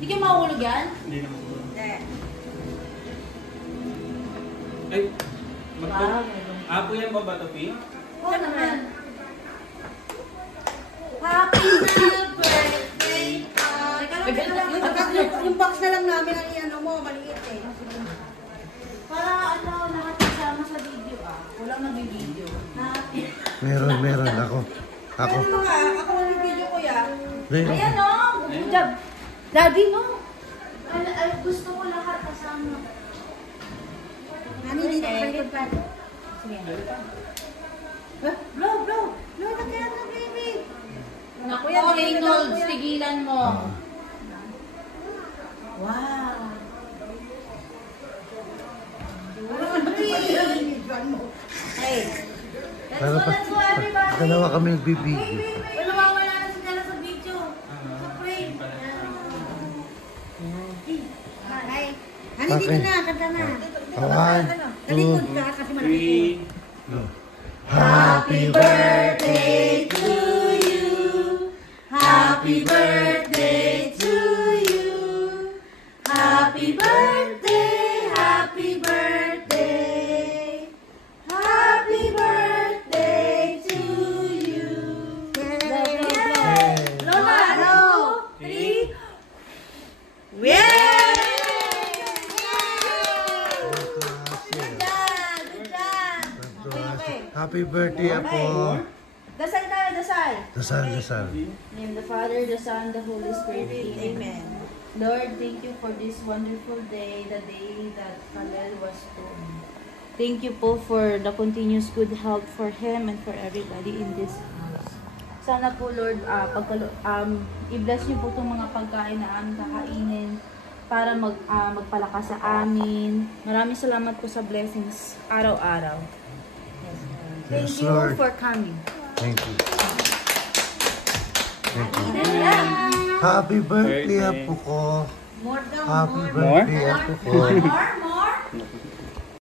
Hindi kayo makukulog yan? Hindi naman po. Hindi. Ay, Wow. Apo yan ba to, Pi? Oo naman. Happy birthday! Teka lang. Yung box na lang namin ang iano mo, maliit eh. Para ano, lahat kasama sa video ah. Walang nag-video. Happy. Meron ako. Ako. Ano nga, ako yung video ko ya. Ayan o! Good job! Daddy no! Gusto ko lahat kasama. Nani, dito kayo pa. Sige. Blow, blow. Blow na kaya na, baby. Naku yan, Reynolds, tigilan mo. Wow! Hey! Let's go everybody! Dalawa kami nagbibigay. Wala mawala na si Nela sa video. Sa frame. Hi. Hani, dito na, kanta na. One, Talikod ka kasi malaki. 3. Happy birthday to you. Happy birthday to you. Happy birthday, happy birthday. Happy birthday to you. Lola, ano? 3. Yay! Happy birthday, Apo. Dasal tayo, dasal. Dasal. Name the Father, the Son, the Holy Spirit. Amen. Lord, thank you for this wonderful day, the day that Kalel was born. Thank you po for the continuous good health for him and for everybody in this house. Sana po, Lord, i-bless niyo po itong mga pagkain na aming kakainin para magpalakas sa amin. Maraming salamat po sa blessings araw-araw. Thank Yes, you Lord. for coming. Thank you. Happy birthday, Apo ko. More daw, Happy more. birthday, Apo ko. More?